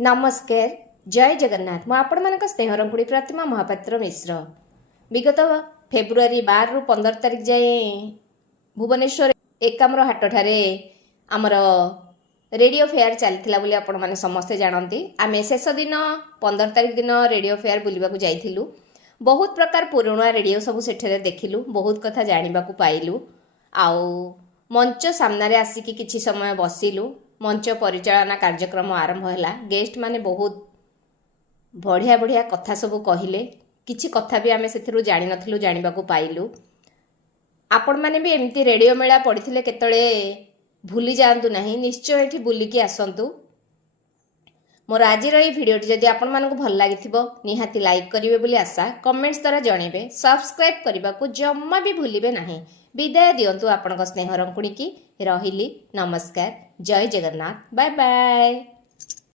नमस्कार जय जगन्नाथ मु आपण मान स्नेहरंकुड़ी प्रतिमा महापात्र मिश्र विगत फेब्रुआरी 12 रु 15 तारिख जाए भुवनेश्वर एकाम्र हाट ठारे आमर रेडियो फेयर चलता बोली आपण मैंने समस्ते जानती आम शेष दिन 15 तारिख दिन रेडियो फेयर बुलवाक जाइलु। बहुत प्रकार पुराणा रेडियो सब सेठे देखिलु, बहुत कथा जानवा पाइलु। आउ मंच सामने आसिकी किछि समय बसिलु। मंच परिचालना कार्यक्रम आरंभ है। गेस्ट माने बहुत बढ़िया बढ़िया कथा सब कहले, किछि कथा भी आमे सेथिरु जानि नथिलु, जानिबा को पाइलु। आपण माने भी एमती रेडियो मेला पड़िथिले केतळे भूली जांतु नाही, निश्चय एठी बुलिकी आसंतु। मोर आजिर एई भिडियोटी जदि आपण मानकु भल लागिथिबो निहाती लाइक करिवे बोली आशा, कमेंट्स द्वारा जणेबे, सब्सक्राइब करबा को जम्मा भी भूलिबे नाही। विदाय दियंतु आपणक स्नेह रंकुणी की रहिली। नमस्कार जय जगन्नाथ, बाय बाय।